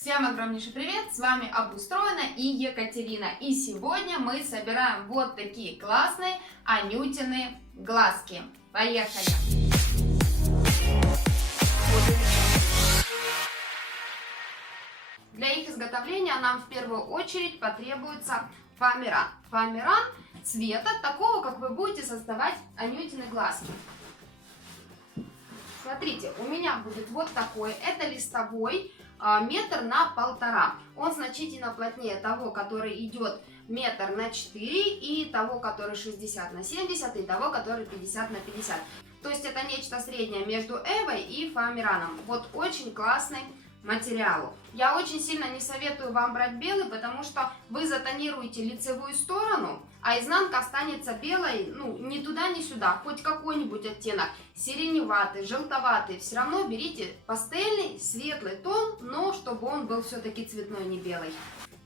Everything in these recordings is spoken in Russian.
Всем огромнейший привет, с вами Обустроено и Екатерина. И сегодня мы собираем вот такие классные Анютины глазки. Поехали! Для их изготовления нам в первую очередь потребуется фоамиран. Фоамиран цвета такого, как вы будете создавать Анютины глазки. Смотрите, у меня будет вот такой, это листовой, метр на 1,5. Он значительно плотнее того, который идет метр на 4, и того, который 60 на 70, и того, который 50 на 50. То есть это нечто среднее между эвой и фоамираном. Вот очень классный материал. Я очень сильно не советую вам брать белый, потому что вы затонируете лицевую сторону, а изнанка останется белой, ни туда, ни сюда. Хоть какой-нибудь оттенок, сиреневатый, желтоватый, все равно берите пастельный, светлый тон, но чтобы он был все-таки цветной, не белый.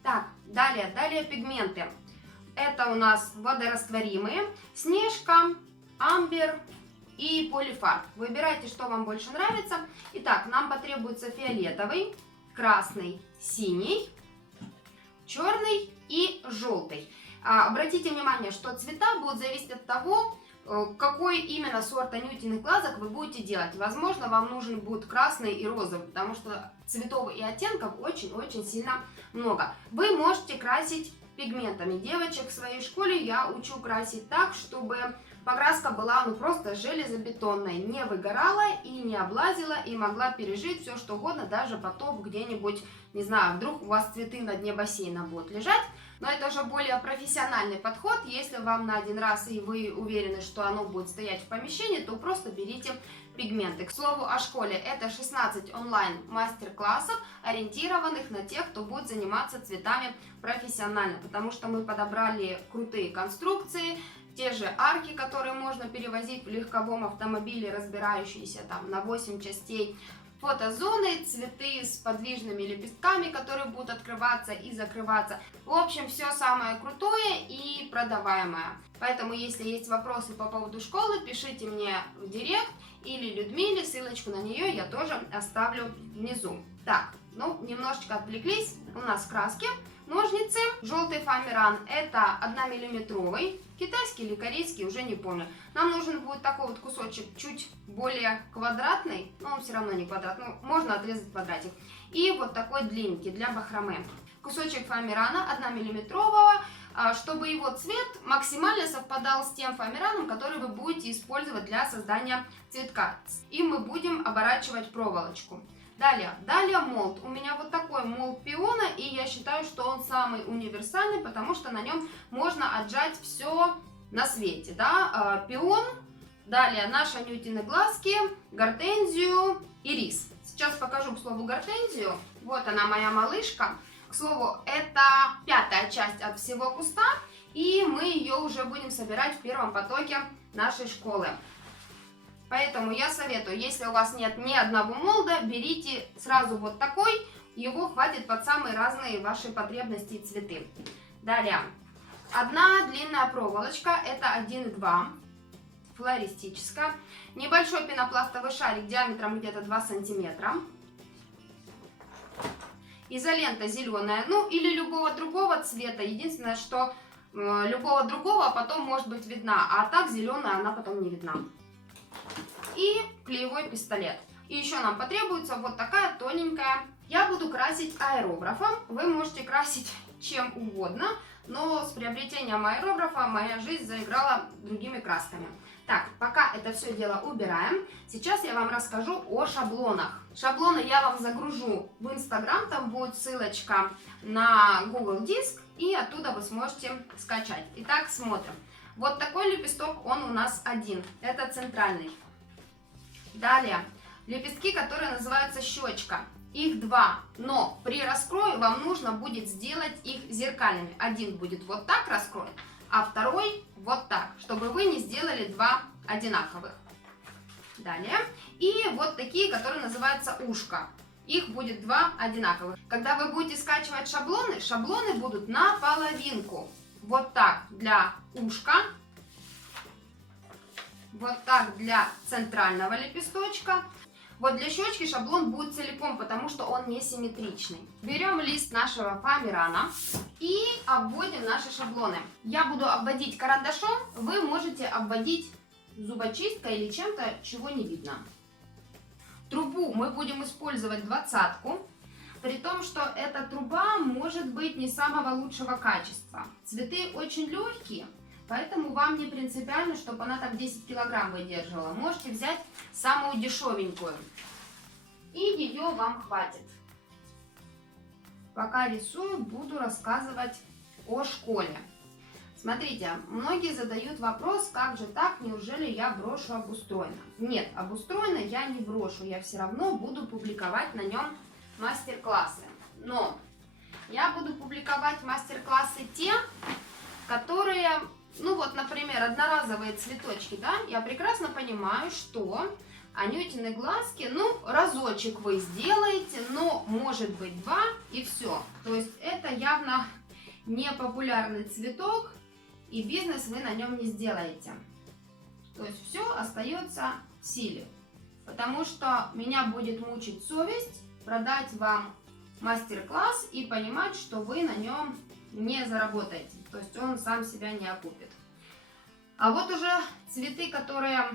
Так, далее пигменты. Это у нас водорастворимые, снежка, амбер и полифарб. Выбирайте, что вам больше нравится. Итак, нам потребуется фиолетовый, красный, синий, черный и желтый. Обратите внимание, что цвета будут зависеть от того, какой именно сорт анютиных глазок вы будете делать. Возможно, вам нужен будет красный и розовый, потому что цветов и оттенков очень-очень сильно много. Вы можете красить пигментами. Девочек в своей школе я учу красить так, чтобы покраска была просто железобетонной, не выгорала и не облазила, и могла пережить все что угодно, даже потоп где-нибудь, не знаю, вдруг у вас цветы на дне бассейна будут лежать. Но это уже более профессиональный подход. Если вам на один раз и вы уверены, что оно будет стоять в помещении, то просто берите пигменты. К слову о школе, это 16 онлайн мастер-классов, ориентированных на тех, кто будет заниматься цветами профессионально, потому что мы подобрали крутые конструкции, те же арки, которые можно перевозить в легковом автомобиле, разбирающиеся там на 8 частей, фотозоны, цветы с подвижными лепестками, которые будут открываться и закрываться. В общем, все самое крутое и продаваемое. Поэтому, если есть вопросы по поводу школы, пишите мне в директ или Людмиле, ссылочку на нее я тоже оставлю внизу. Так, немножечко отвлеклись, у нас краски. Ножницы, желтый фоамиран, это 1 миллиметровый, китайский или корейский, уже не помню. Нам нужен будет такой вот кусочек чуть более квадратный, но он все равно не квадрат, можно отрезать квадратик. И вот такой длинненький для бахроме. Кусочек фоамирана 1 миллиметрового, чтобы его цвет максимально совпадал с тем фоамираном, который вы будете использовать для создания цветка. И мы будем оборачивать проволочку. Далее молд. У меня вот такой молд пиона, и я считаю, что он самый универсальный, потому что на нем можно отжать все на свете. Да? Пион, далее наши анютины глазки, гортензию и рис. Сейчас покажу, к слову, гортензию. Вот она, моя малышка. К слову, это 5-я часть от всего куста, и мы ее уже будем собирать в первом потоке нашей школы. Поэтому я советую, если у вас нет ни одного молда, берите сразу вот такой, его хватит под самые разные ваши потребности и цветы. Далее, одна длинная проволочка, это 1,2, флористическая. Небольшой пенопластовый шарик диаметром где-то 2 сантиметра. Изолента зеленая, или любого другого цвета, единственное, что любого другого потом может быть видна, а так зеленая она потом не видна. И клеевой пистолет. И еще нам потребуется вот такая тоненькая. Я буду красить аэрографом. Вы можете красить чем угодно, но с приобретением аэрографа моя жизнь заиграла другими красками. Так, пока это все дело убираем, сейчас я вам расскажу о шаблонах. Шаблоны я вам загружу в Instagram, там будет ссылочка на Google Диск, и оттуда вы сможете скачать. Итак, смотрим. Вот такой лепесток, он у нас один, это центральный. Далее, лепестки, которые называются щечка. Их 2, но при раскрое вам нужно будет сделать их зеркальными. Один будет вот так раскроен, а второй вот так, чтобы вы не сделали 2 одинаковых. Далее, и вот такие, которые называются ушко. Их будет 2 одинаковых. Когда вы будете скачивать шаблоны, шаблоны будут на половинку. Вот так для ушка. Вот так для центрального лепесточка. Вот для щечки шаблон будет целиком, потому что он не симметричный. Берем лист нашего фоамирана и обводим наши шаблоны. Я буду обводить карандашом, вы можете обводить зубочисткой или чем-то, чего не видно. Трубу мы будем использовать 20-ку, при том, что эта труба может быть не самого лучшего качества. Цветы очень легкие, поэтому вам не принципиально, чтобы она там 10 килограмм выдерживала. Можете взять самую дешевенькую, и ее вам хватит. Пока рисую, буду рассказывать о школе. Смотрите, многие задают вопрос, как же так, неужели я брошу обустроено? Нет, обустроено я не брошу, я все равно буду публиковать на нем мастер-классы. Но я буду публиковать мастер-классы те, которые, ну вот, например, одноразовые цветочки, да, я прекрасно понимаю, что анютины глазки, ну, разочек вы сделаете, но может быть 2 и все. То есть это явно не популярный цветок, и бизнес вы на нем не сделаете. То есть все остается в силе. Потому что меня будет мучить совесть продать вам мастер-класс и понимать, что вы на нем не заработаете. То есть он сам себя не окупит. А вот уже цветы, которые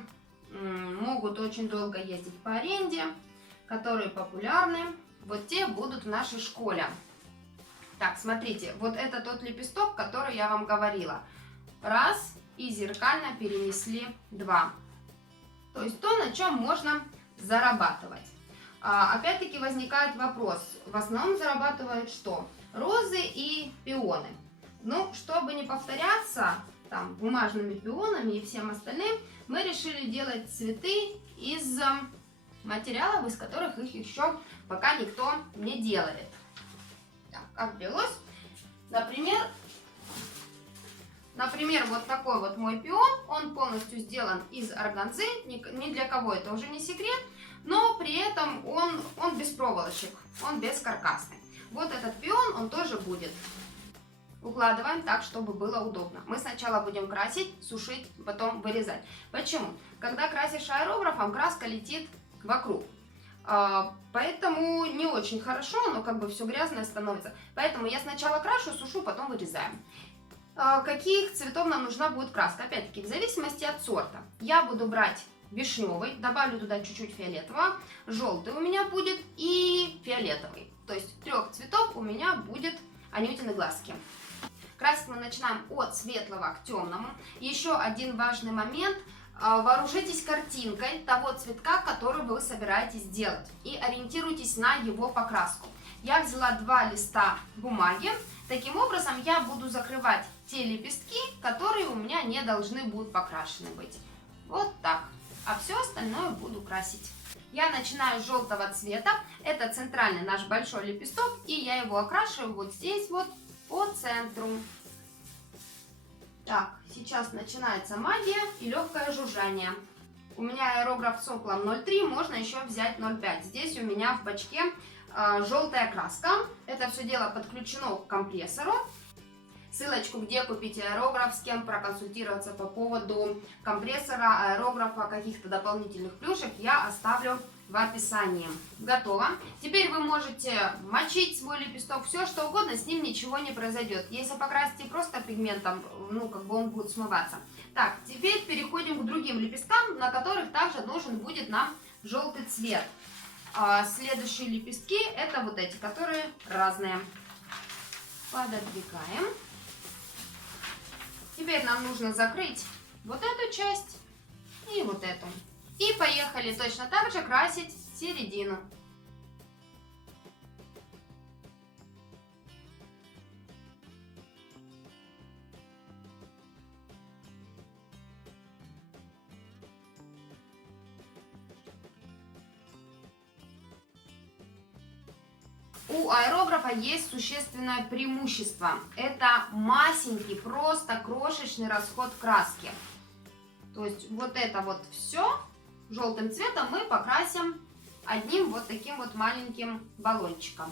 могут очень долго ездить по аренде, которые популярны, вот те будут в нашей школе. Так, смотрите, вот это тот лепесток, который я вам говорила. Раз, и зеркально перенесли 2. То есть то, на чем можно зарабатывать. Опять-таки возникает вопрос, в основном зарабатывают что? Розы и пионы. Ну, чтобы не повторяться там бумажными пионами и всем остальным, мы решили делать цветы из материалов, из которых их еще пока никто не делает. Так, как белось? Например, вот такой вот мой пион, он полностью сделан из органзы, ни для кого это уже не секрет, но при этом он без проволочек, он бескаркасный. Вот этот пион, он тоже будет. Укладываем так, чтобы было удобно. Мы сначала будем красить, сушить, потом вырезать. Почему? Когда красишь аэрографом, краска летит вокруг. Поэтому не очень хорошо, но как бы все грязное становится. Поэтому я сначала крашу, сушу, потом вырезаем. Каких цветов нам нужна будет краска? Опять-таки, в зависимости от сорта. Я буду брать вишневый, добавлю туда чуть-чуть фиолетового, желтый у меня будет и фиолетовый. То есть 3 цветов у меня будет анютины глазки. Красить мы начинаем от светлого к темному. Еще один важный момент. Вооружитесь картинкой того цветка, который вы собираетесь сделать. И ориентируйтесь на его покраску. Я взяла 2 листа бумаги. Таким образом я буду закрывать те лепестки, которые у меня не должны будут покрашены быть. Вот так. А все остальное буду красить. Я начинаю с желтого цвета. Это центральный наш большой лепесток. И я его окрашиваю вот здесь вот по центру. Так, сейчас начинается магия и легкое жужжание. У меня аэрограф соплом 0,3, можно еще взять 0,5. Здесь у меня в бачке желтая краска. Это все дело подключено к компрессору. Ссылочку, где купить аэрограф, с кем проконсультироваться по поводу компрессора, аэрографа, каких-то дополнительных плюшек, я оставлю в описании. Готово. Теперь вы можете мочить свой лепесток, все что угодно, с ним ничего не произойдет. Если покрасите просто пигментом, ну как бы он будет смываться. Так, теперь переходим к другим лепесткам, на которых также нужен будет нам желтый цвет. Следующие лепестки это вот эти, которые разные. Пододвигаем. Теперь нам нужно закрыть вот эту часть и вот эту. И поехали точно так же красить середину. У аэрографа есть существенное преимущество. Это масенький, просто крошечный расход краски. То есть вот это вот все желтым цветом мы покрасим одним вот таким вот маленьким баллончиком.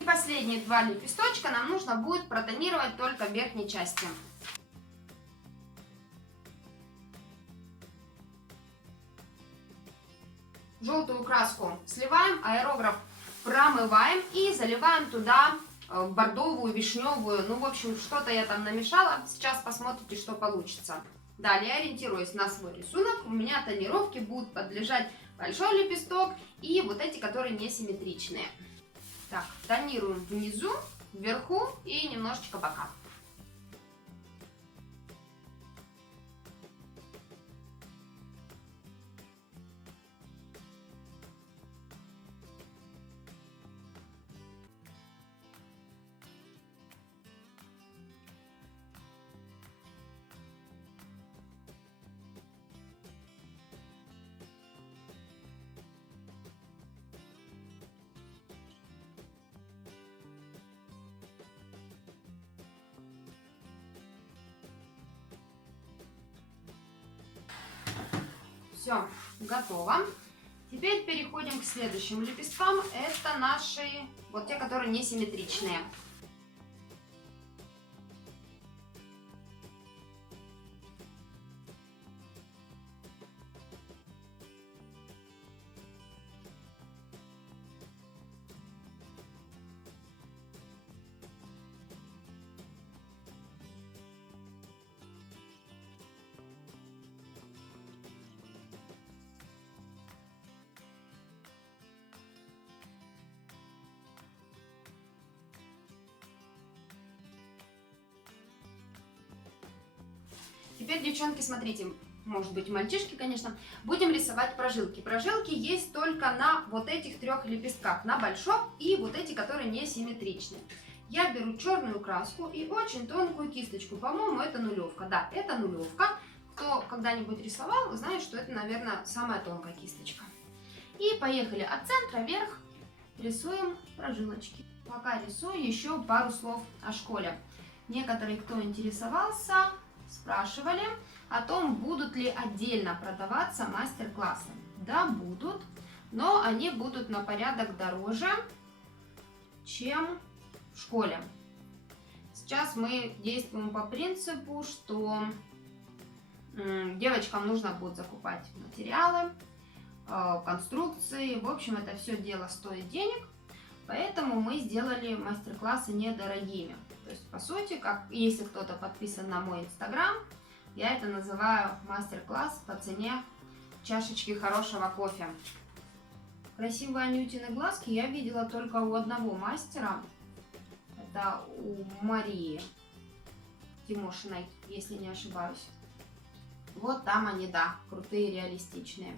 И последние 2 лепесточка нам нужно будет протонировать только в верхней части. Желтую краску сливаем, аэрограф промываем и заливаем туда бордовую, вишневую. Ну, в общем, что-то я там намешала. Сейчас посмотрите, что получится. Далее, ориентируясь на свой рисунок, у меня тонировки будут подлежать большой лепесток и вот эти, которые несимметричные. Так, тонируем внизу, вверху и немножечко бока. Все, готово. Теперь переходим к следующим лепесткам. Это наши, вот те, которые несимметричные. Теперь, девчонки, смотрите, может быть, мальчишки, конечно, будем рисовать прожилки. Прожилки есть только на вот этих трех лепестках, на большом и вот эти, которые несимметричные. Я беру черную краску и очень тонкую кисточку. По-моему, это нулевка. Да, это нулевка. Кто когда-нибудь рисовал, знает, что это, наверное, самая тонкая кисточка. И поехали от центра вверх, рисуем прожилочки. Пока рисую, еще пару слов о школе. Некоторые, кто интересовался, спрашивали о том, будут ли отдельно продаваться мастер-классы. Да, будут, но они будут на порядок дороже, чем в школе. Сейчас мы действуем по принципу, что девочкам нужно будет закупать материалы, конструкции. В общем, это все дело стоит денег, поэтому мы сделали мастер-классы недорогими. То есть, по сути, как если кто-то подписан на мой инстаграм, я это называю мастер-класс по цене чашечки хорошего кофе. Красивые Анютины глазки я видела только у одного мастера. Это у Марии Тимошиной, если не ошибаюсь. Вот там они, да, крутые, реалистичные.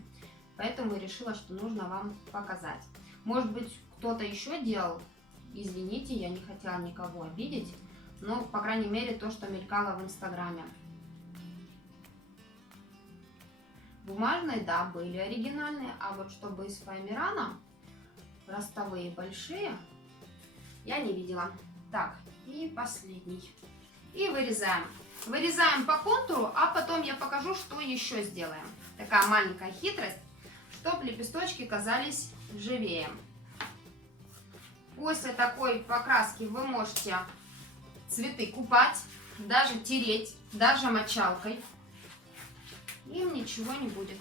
Поэтому решила, что нужно вам показать. Может быть, кто-то еще делал. Извините, я не хотела никого обидеть, но, по крайней мере, то, что мелькало в инстаграме. Бумажные, да, были оригинальные, а вот чтобы из фоамирана, ростовые большие, я не видела. Так, и последний. И вырезаем. Вырезаем по контуру, а потом я покажу, что еще сделаем. Такая маленькая хитрость, чтобы лепесточки казались живее. После такой покраски вы можете цветы купать, даже тереть, даже мочалкой. Им ничего не будет.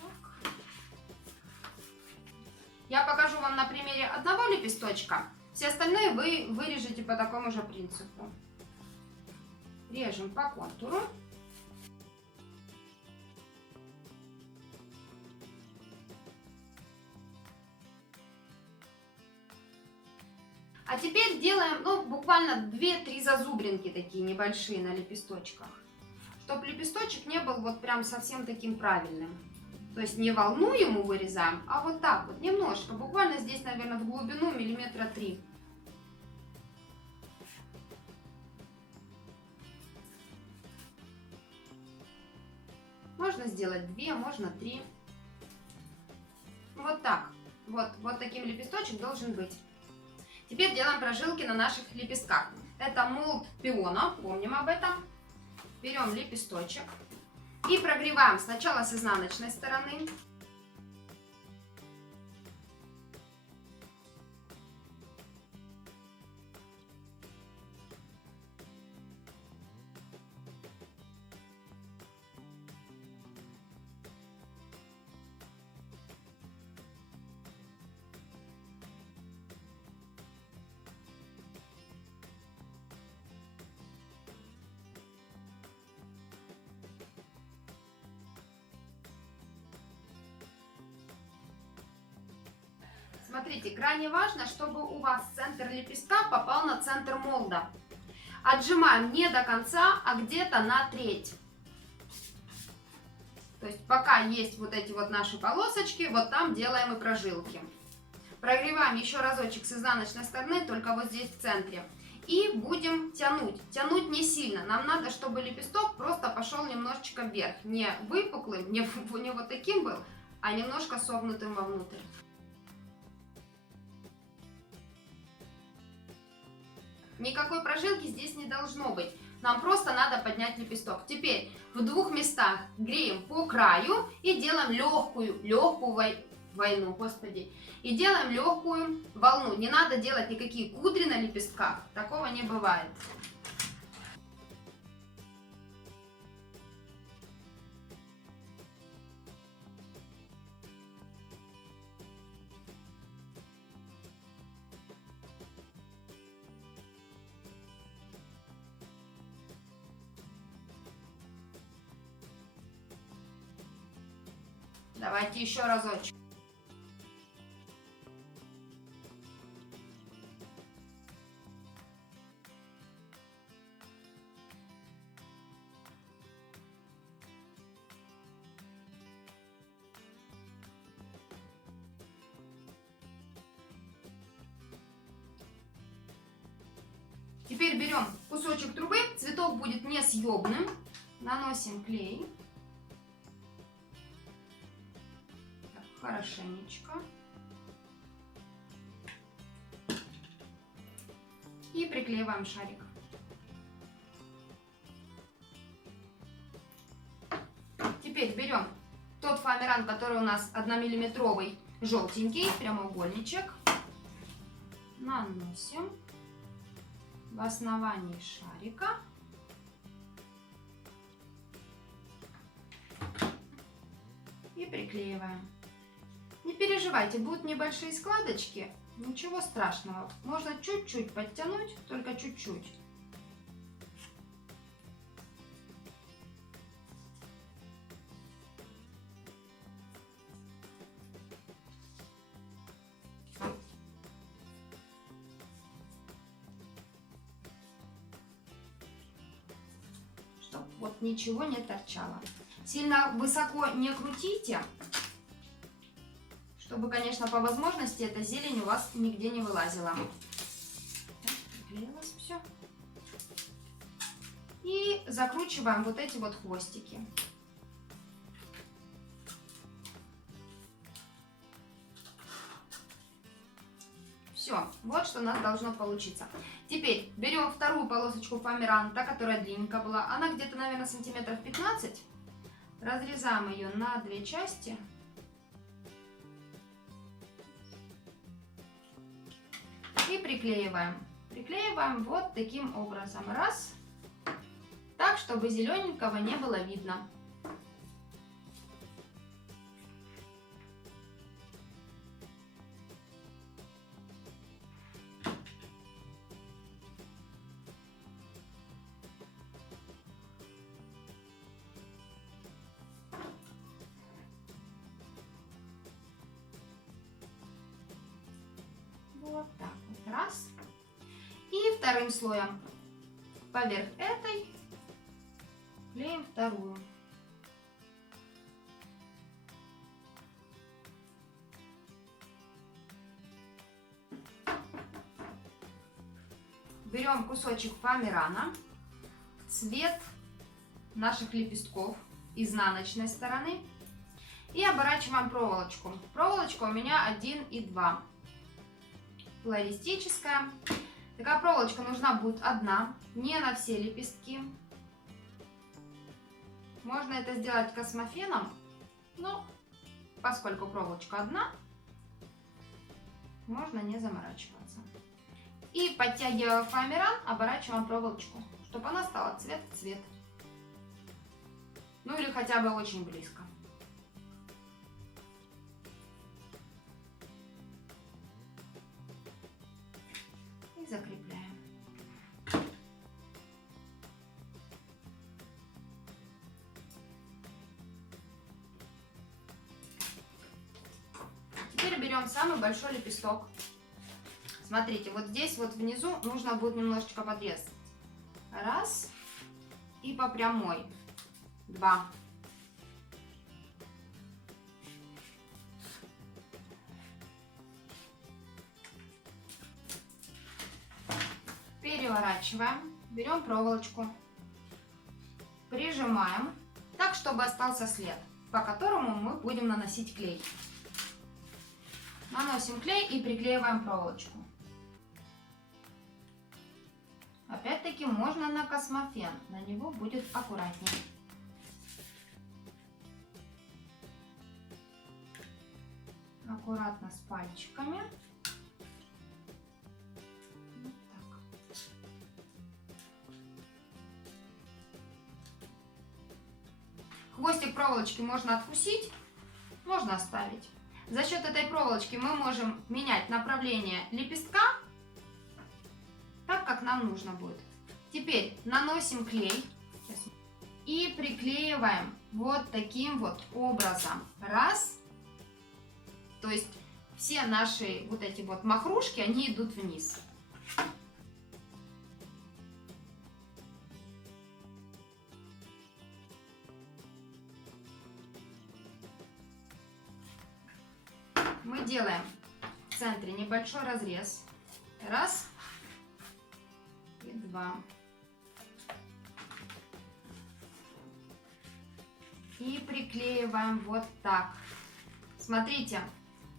Так. Я покажу вам на примере одного лепесточка. Все остальные вы вырежете по такому же принципу. Режем по контуру. А теперь делаем, ну, буквально 2-3 зазубринки такие небольшие на лепесточках. Чтобы лепесточек не был вот прям совсем таким правильным. То есть не волну ему вырезаем, а вот так вот, немножко. Буквально здесь, наверное, в глубину 3 миллиметра. Можно сделать 2, можно 3. Вот так. Вот таким лепесточек должен быть. Теперь делаем прожилки на наших лепестках. Это молд пиона, помним об этом. Берем лепесточек и прогреваем сначала с изнаночной стороны. Смотрите, крайне важно, чтобы у вас центр лепестка попал на центр молда. Отжимаем не до конца, а где-то на треть. То есть пока есть вот эти вот наши полосочки, вот там делаем и прожилки. Прогреваем еще разочек с изнаночной стороны, только вот здесь в центре. И будем тянуть. Тянуть не сильно. Нам надо, чтобы лепесток просто пошел немножечко вверх. Не выпуклым, не вот таким был, а немножко согнутым вовнутрь. Никакой прожилки здесь не должно быть. Нам просто надо поднять лепесток. Теперь в двух местах греем по краю и делаем легкую войну, господи. И делаем легкую волну. Не надо делать никакие кудри на лепестках. Такого не бывает. Давайте еще разочек. Теперь берем кусочек трубы, цветок будет несъемным, наносим клей. Так, хорошенечко. И приклеиваем шарик. Теперь берем тот фоамиран, который у нас 1-миллиметровый, желтенький, прямоугольничек. Наносим в основании шарика. И приклеиваем. Не переживайте, будут небольшие складочки, ничего страшного. Можно чуть-чуть подтянуть, только чуть-чуть. Чтобы вот ничего не торчало. Сильно высоко не крутите, чтобы, конечно, по возможности эта зелень у вас нигде не вылазила. Приклеилось все. И закручиваем вот эти вот хвостики. Все, вот что у нас должно получиться. Теперь берем вторую полосочку фоамирана, та, которая длинненькая была. Она где-то, наверное, сантиметров 15. Разрезаем ее на две части. И приклеиваем. Приклеиваем вот таким образом. Раз. Так, чтобы зелененького не было видно. Вот так вот. Раз. И вторым слоем поверх этой клеим вторую. Берем кусочек фоамирана, цвет наших лепестков изнаночной стороны и оборачиваем проволочку. Проволочка у меня 1,2. Флористическая. Такая проволочка нужна будет одна, не на все лепестки. Можно это сделать космофеном, но поскольку проволочка одна, можно не заморачиваться. И подтягивая фоамиран, оборачиваем проволочку, чтобы она стала цвет в цвет. Ну или хотя бы очень близко. И закрепляем. Теперь берем самый большой лепесток. Смотрите, вот здесь вот внизу нужно будет немножечко подрезать. Раз. И по прямой. 2. Переворачиваем. Берем проволочку. Прижимаем. Так, чтобы остался след, по которому мы будем наносить клей. Наносим клей и приклеиваем проволочку. Опять-таки можно на космофен, на него будет аккуратнее. Аккуратно с пальчиками. Вот так. Хвостик проволочки можно откусить, можно оставить. За счет этой проволочки мы можем менять направление лепестка так, как нам нужно будет. Теперь наносим клей и приклеиваем вот таким вот образом. Раз. То есть все наши вот эти вот махрушки, они идут вниз. Мы делаем в центре небольшой разрез. Раз. И 2. И приклеиваем вот так. Смотрите,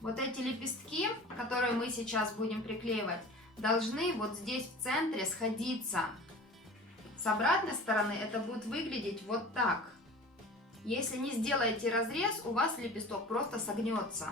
вот эти лепестки, которые мы сейчас будем приклеивать, должны вот здесь в центре сходиться. С обратной стороны это будет выглядеть вот так. Если не сделаете разрез, у вас лепесток просто согнется.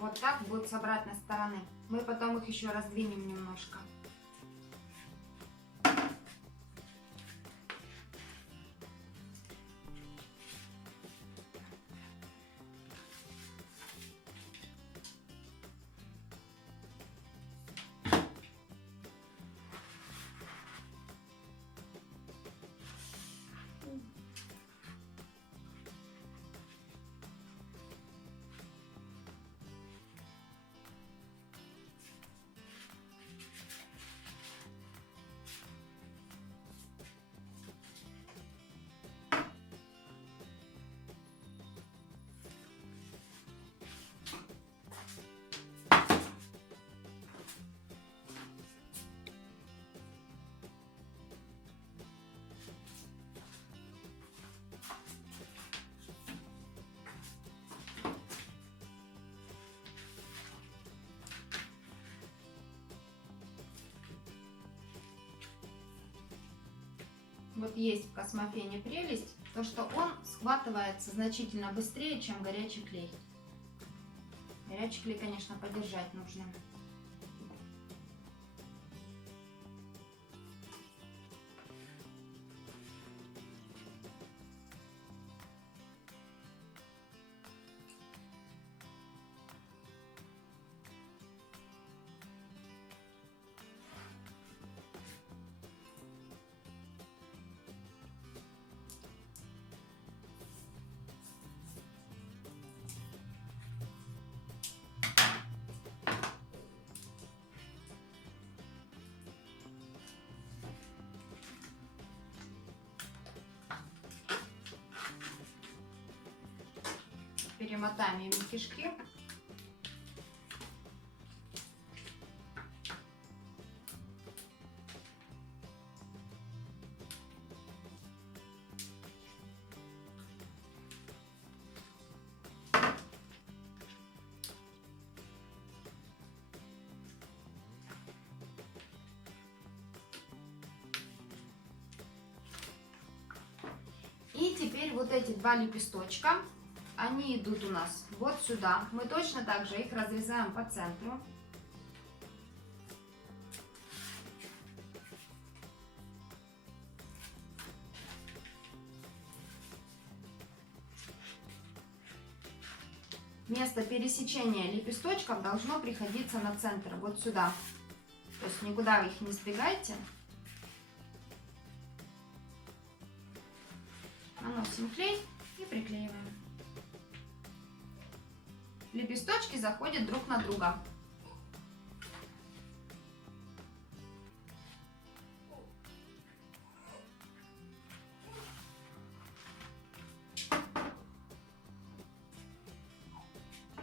Вот так будет с обратной стороны. Мы потом их еще раздвинем немножко. Вот есть в космофене прелесть, то что он схватывается значительно быстрее, чем горячий клей. Горячий клей, конечно, подержать нужно. Перемотаем ими кишки. теперь вот эти два лепесточка, они идут у нас вот сюда. Мы точно так же их разрезаем по центру. Место пересечения лепесточков должно приходиться на центр, вот сюда. То есть никуда их не сдвигайте. Наносим клей и приклеиваем. Лепесточки заходят друг на друга.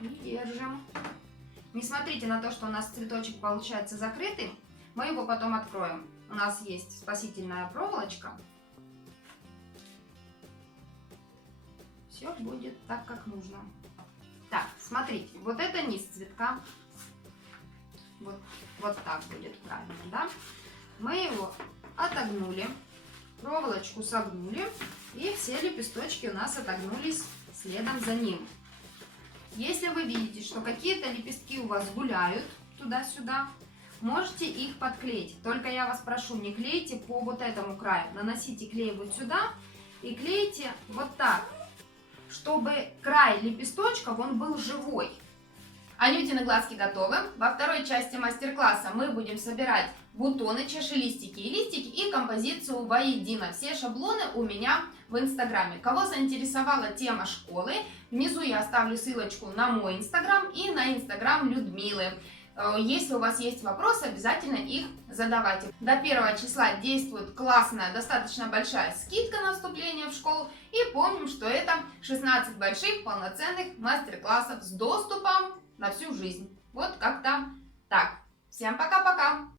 И держим. Не смотрите на то, что у нас цветочек получается закрытый. Мы его потом откроем. У нас есть спасительная проволочка. Все будет так, как нужно. Так, смотрите, вот это низ цветка. Вот так будет правильно, да? Мы его отогнули, проволочку согнули, и все лепесточки у нас отогнулись следом за ним. Если вы видите, что какие-то лепестки у вас гуляют туда-сюда, можете их подклеить. Только я вас прошу, не клейте по вот этому краю. Наносите клей вот сюда и клейте вот так, чтобы край лепесточков он был живой. Анютины глазки готовы. Во второй части мастер-класса мы будем собирать бутоны, чашелистики и листики и композицию воедино. Все шаблоны у меня в инстаграме. Кого заинтересовала тема школы, внизу я оставлю ссылочку на мой инстаграм и на инстаграм Людмилы. Если у вас есть вопросы, обязательно их задавайте. До 1 числа действует классная, достаточно большая скидка на вступление в школу. И помним, что это 16 больших полноценных мастер-классов с доступом на всю жизнь. Вот как-то так. Всем пока-пока!